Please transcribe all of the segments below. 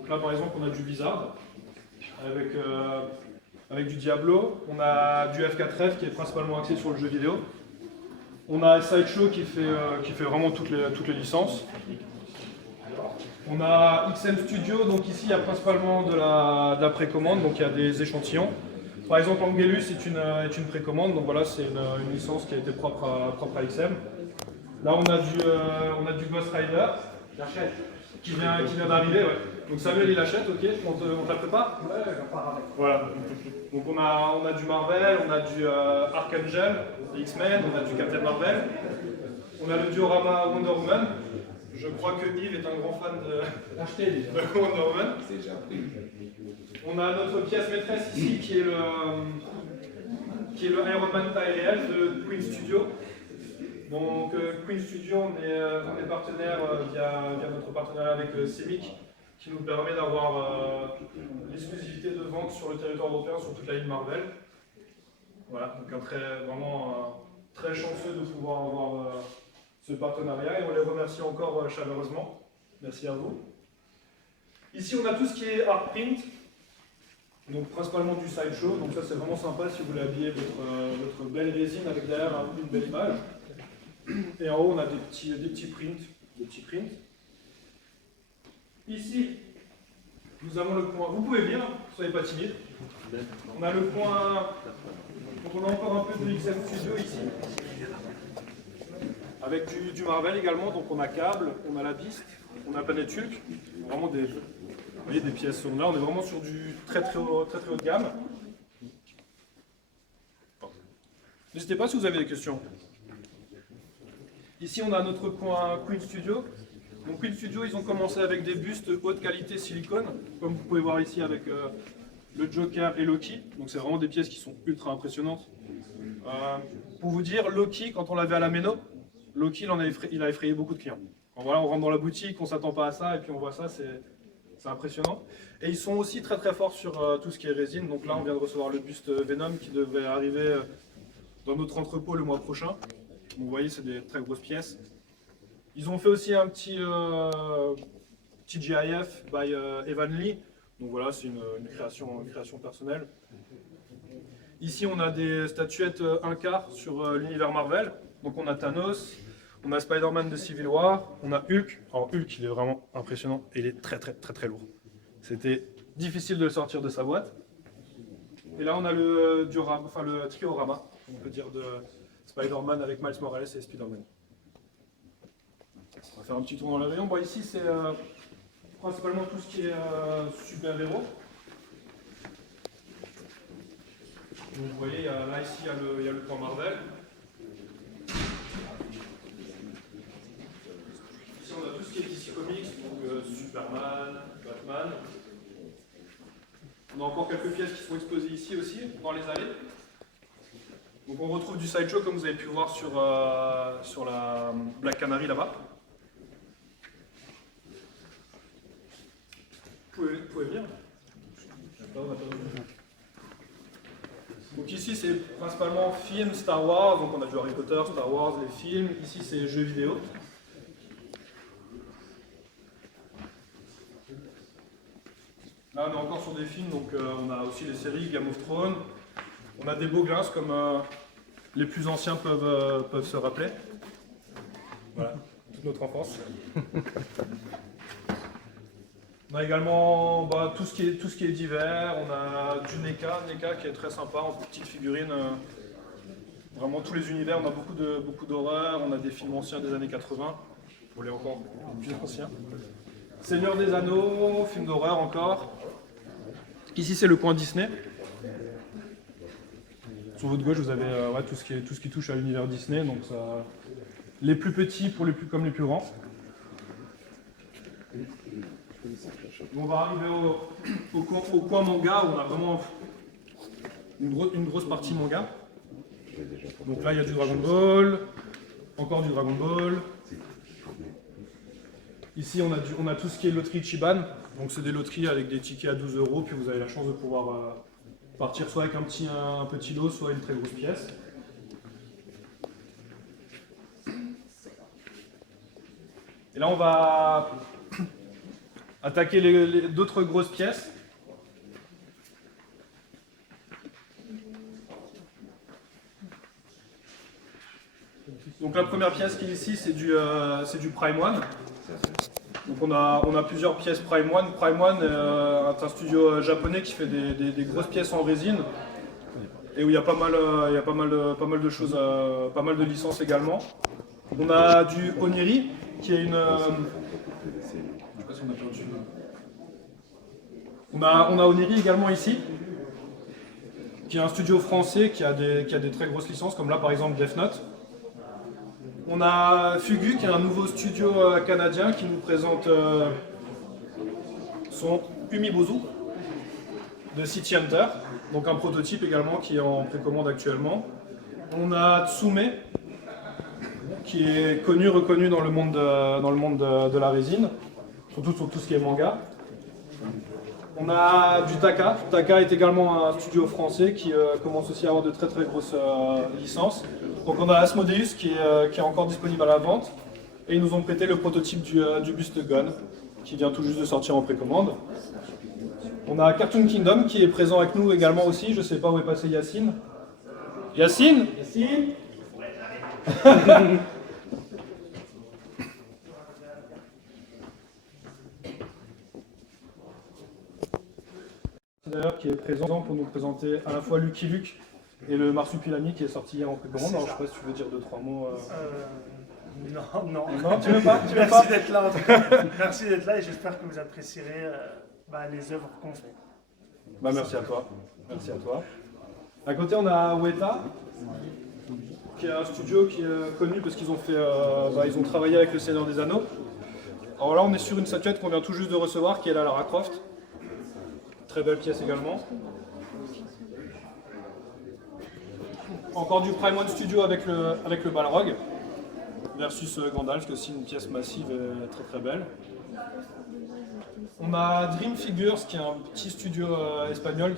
Donc là, par exemple, on a du Blizzard avec du Diablo. On a du F4F qui est principalement axé sur le jeu vidéo. On a Sideshow qui fait vraiment toutes les licences. On a XM Studio, donc ici il y a principalement de la précommande, donc il y a des échantillons. Par exemple, Angelus est une précommande, donc voilà, c'est une licence qui a été propre à XM. Là, on a du Ghost Rider qui vient d'arriver. Ouais. Donc Samuel il achète, ok, on te la prépare. Ouais, j'en pars avec. Voilà. Donc on a du Marvel, on a du Archangel, X-Men, on a du Captain Marvel, on a le diorama Wonder Woman. Je crois que Yves est un grand fan de Wonder Woman. C'est déjà pris. On a notre pièce maîtresse ici qui est le Iron Man taille réelle de Queen Studio. Donc Queen Studio, on est partenaire via notre partenariat avec CEMIC qui nous permet d'avoir l'exclusivité de vente sur le territoire européen sur toute la ligne Marvel. Voilà, donc vraiment très chanceux de pouvoir avoir ce partenariat et on les remercie encore chaleureusement. Merci à vous. Ici, on a tout ce qui est art print, donc principalement du sideshow. Donc ça, c'est vraiment sympa si vous voulez habiller votre belle résine avec derrière une belle image. Et en haut, on a des petits prints. Ici, nous avons le point. Vous pouvez venir, ne soyez pas timide. On a le point. Donc on a encore un peu de XM Studio ici. Avec du Marvel également, donc on a Cable, on a la Beast, on a Planet Hulk, vraiment vous voyez, des pièces. Là on est vraiment sur du très haut de gamme. N'hésitez pas si vous avez des questions. Ici on a notre coin Queen Studio. Donc Queen Studio, ils ont commencé avec des bustes haute qualité silicone, comme vous pouvez voir ici avec le Joker et Loki. Donc c'est vraiment des pièces qui sont ultra impressionnantes. Pour vous dire, Loki, quand on l'avait à la Méno, Loki, il a effrayé beaucoup de clients. Quand voilà, on rentre dans la boutique, on ne s'attend pas à ça, et puis on voit ça, c'est impressionnant. Et ils sont aussi très forts sur tout ce qui est résine. Donc là, on vient de recevoir le buste Venom qui devrait arriver dans notre entrepôt le mois prochain. Donc, vous voyez, c'est des très grosses pièces. Ils ont fait aussi un petit GIF by Evan Lee. Donc voilà, c'est une création personnelle. Ici, on a des statuettes 1/4 sur l'univers Marvel. Donc on a Thanos, on a Spider-Man de Civil War, on a Hulk. Alors Hulk, il est vraiment impressionnant et il est très lourd. C'était difficile de le sortir de sa boîte. Et là, on a le triorama, on peut dire, de Spider-Man avec Miles Morales et Spider-Man. On va faire un petit tour dans le rayon. Bon, ici, c'est principalement tout ce qui est super-héros. Donc, vous voyez, là, ici, il y a le plan Marvel. Ici, on a tout ce qui est DC Comics, donc Superman, Batman. On a encore quelques pièces qui sont exposées ici aussi, dans les allées. Donc, on retrouve du sideshow, comme vous avez pu voir sur la Black Canary là-bas. Vous pouvez venir. Donc ici c'est principalement films Star Wars, donc on a du Harry Potter, Star Wars, les films. Ici c'est jeux vidéo. Là on est encore sur des films, donc on a aussi les séries Game of Thrones. On a des beaux glaces comme les plus anciens peuvent se rappeler. Voilà, toute notre enfance. On a également tout ce qui est divers, on a du NECA qui est très sympa, en petites figurines, vraiment tous les univers, on a beaucoup d'horreur, on a des films anciens des années 80, pour les encore plus anciens. Seigneur des Anneaux, films d'horreur encore. Ici c'est le coin Disney. Sur votre gauche vous avez tout ce qui touche à l'univers Disney, donc ça, les plus petits comme les plus grands. On va arriver au coin manga où on a vraiment une grosse partie manga. Donc là il y a du Dragon Ball, encore du Dragon Ball. Ici on a tout ce qui est loterie Chiban, donc c'est des loteries avec des tickets à 12 €, puis vous avez la chance de pouvoir partir soit avec un petit lot, soit une très grosse pièce. Et là on va attaquer d'autres grosses pièces. Donc la première pièce qui est ici, c'est du Prime One. Donc on a plusieurs pièces Prime One. Prime One est un studio japonais qui fait des grosses pièces en résine et où il y a pas mal de choses, pas mal de licences également. On a du Oniri qui est une... je sais pas si on a perdu. On a Oniri également ici, qui est un studio français qui a des très grosses licences, comme là par exemple Death Note. On a Fugu, qui est un nouveau studio canadien qui nous présente son Umibozu de City Hunter, donc un prototype également qui est en précommande actuellement. On a Tsume, qui est connu, reconnu dans le monde de la résine, surtout sur tout ce qui est manga. On a du Taka. Taka est également un studio français qui commence aussi à avoir de très très grosses licences. Donc on a Asmodeus qui est encore disponible à la vente. Et ils nous ont prêté le prototype du Buste Gun qui vient tout juste de sortir en précommande. On a Cartoon Kingdom qui est présent avec nous également aussi. Je ne sais pas où est passé Yacine. Yacine ? Yacine ? D'ailleurs qui est présent pour nous présenter à la fois Lucky Luke et le Marsupilami qui est sorti hier en précommande. Alors je sais pas si tu veux dire 2-3 mots. Non. Non, tu veux pas, Merci d'être là en tout cas. Merci d'être là et j'espère que vous apprécierez les œuvres qu'on fait. Merci à toi. Merci à toi. À côté on a Weta, qui est un studio qui est connu parce qu'ils ont fait, ils ont travaillé avec le Seigneur des Anneaux. Alors là on est sur une statuette qu'on vient tout juste de recevoir, qui est la Lara Croft. Très belle pièce également. Encore du Prime One Studio avec le Balrog versus Gandalf, qui est aussi une pièce massive et très très belle. On a Dream Figures, qui est un petit studio espagnol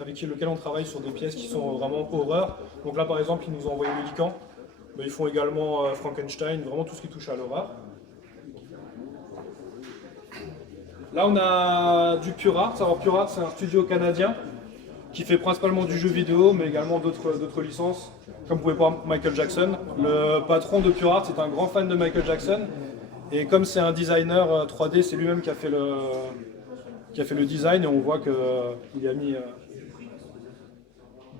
avec lequel on travaille sur des pièces qui sont vraiment horreur. Donc là par exemple ils nous ont envoyé le Lycan, mais ils font également Frankenstein, vraiment tout ce qui touche à l'horreur. Là on a du Pure Art. Alors Pure Art c'est un studio canadien qui fait principalement du jeu vidéo mais également d'autres licences, comme vous pouvez voir Michael Jackson. Le patron de Pure Art est un grand fan de Michael Jackson et comme c'est un designer 3D, c'est lui-même qui a fait le design et on voit qu'il y a mis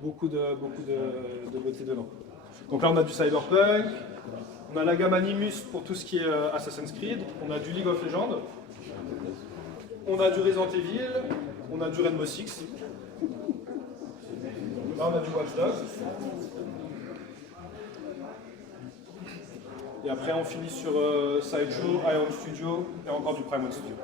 beaucoup de beauté dedans. Donc là on a du Cyberpunk, on a la gamme Animus pour tout ce qui est Assassin's Creed, on a du League of Legends. On a du Resident Evil, on a du Rainbow Six. Là on a du Watch Dogs. Et après on finit sur Sideshow, Iron Studio et encore du Prime One Studio.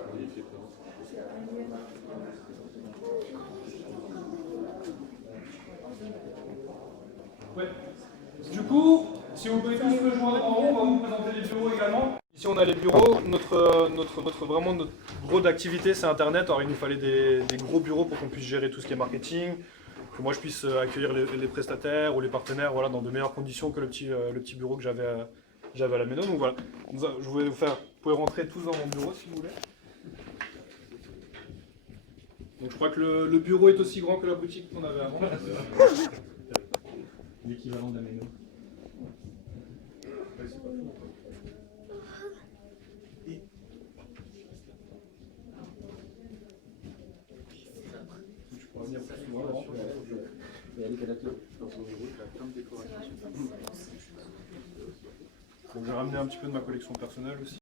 Ouais. Du coup, si vous pouvez tous me joindre en haut, on va vous présenter les bureaux également. Ici on a les bureaux, notre gros d'activité c'est Internet, alors il nous fallait des gros bureaux pour qu'on puisse gérer tout ce qui est marketing, que moi je puisse accueillir les prestataires ou les partenaires dans de meilleures conditions que le petit bureau que j'avais à la maison. Donc voilà, je voulais vous pouvez rentrer tous dans mon bureau si vous voulez. Donc je crois que le bureau est aussi grand que la boutique qu'on avait avant. L'équivalent de la maison. J'ai ramené un petit peu de ma collection personnelle aussi.